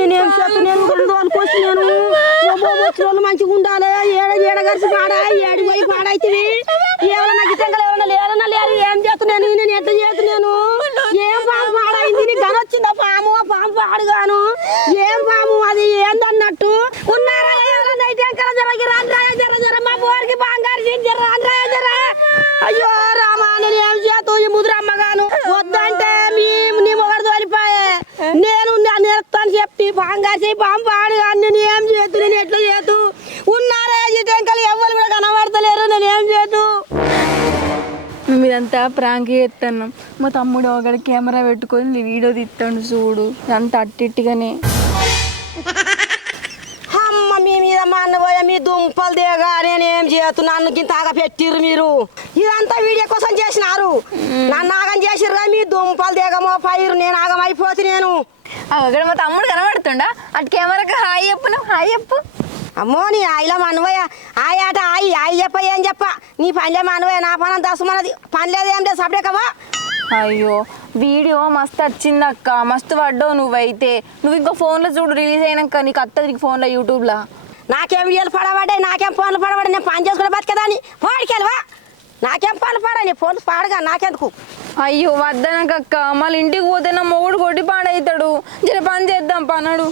నేను చేస్తూ నేను అనుకోవచ్చు నేను వచ్చిన వాళ్ళు మంచిగా ఉండాలి ఏడ కలిసి పాడా ఏడు పోయి పాడైతుంది ఎవరన్నా గిట్టంగా ఎవరన్నా లేరు ఏం చేస్తున్నాను నేను ఎట్లా చేస్తున్నాను ఏం పాము పాడైంది నీకు గనొచ్చిందా పాము పాము పాడుగాను ఏం పాము అది ఏందన్నట్టు ఉన్నారా ఎవరన్నా అయితే జర మా బోరికి బంగారు జర అయ్యో రామా నేను ఏం చేతూ ఈ ముదురమ్మగాను వద్దంటే నీ మొగడు తోలిపోయే నేను నేర్తాను చెప్పి బంగారు పాము పాడుగా నేను ఏం చేతు నేను ఎట్లా చేతు ఉన్నారా ఈ టెంకలు ఎవరు కూడా కనబడతలేరు నేను ఏం చేతు మేము ఇదంతా ప్రాంక్ చేస్తున్నాం మా తమ్ముడు ఒకటి కెమెరా పెట్టుకొని వీడియో తీస్తాడు చూడు అంత అట్టిగానే అమ్మ మీ మీద మా అన్నపోయా మీ దుంపలు దిగా నేనేం చేస్తున్నా నన్ను గింతగా పెట్టిర్రు మీరు ఇదంతా వీడియో కోసం చేసినారు నన్ను ఆగం చేసిర్రుగా మీ దుంపలు దిగమో పైరు నేను ఆగం అయిపోతే నేను అక్కడ మా తమ్ముడు కనబడుతుండా అటు కెమెరాకి హాయ్ చెప్పు నువ్వు హాయ్ చెప్పు అమ్మో నీ ఆయిలా మనవయ్య ఆయి ఆట ఆయి చెప్ప ఏం చెప్ప నీ పనిలే మనవయ్య నా పని అంత మనది పని లేదు ఏం లేదు సపడే కవా అయ్యో వీడియో మస్తు వచ్చింది అక్క మస్తు పడ్డావు నువ్వైతే నువ్వు ఇంకో ఫోన్లో చూడు రిలీజ్ అయినాక నీకు అత్తది నీకు ఫోన్లో యూట్యూబ్లో నాకేం వీడియోలు పడబడ్డాయి నాకేం ఫోన్లు పడబడి నేను పని చేసుకుని బతికేదాన్ని పాడికెళ్ళవా నాకేం పనులు పాడని ఫోన్లు పాడగా నాకెందుకు అయ్యో వద్దనకక్క మళ్ళీ ఇంటికి పోతే నా మొగుడు కొట్టి పాడవుతాడు జర పని చేద్దాం పనడు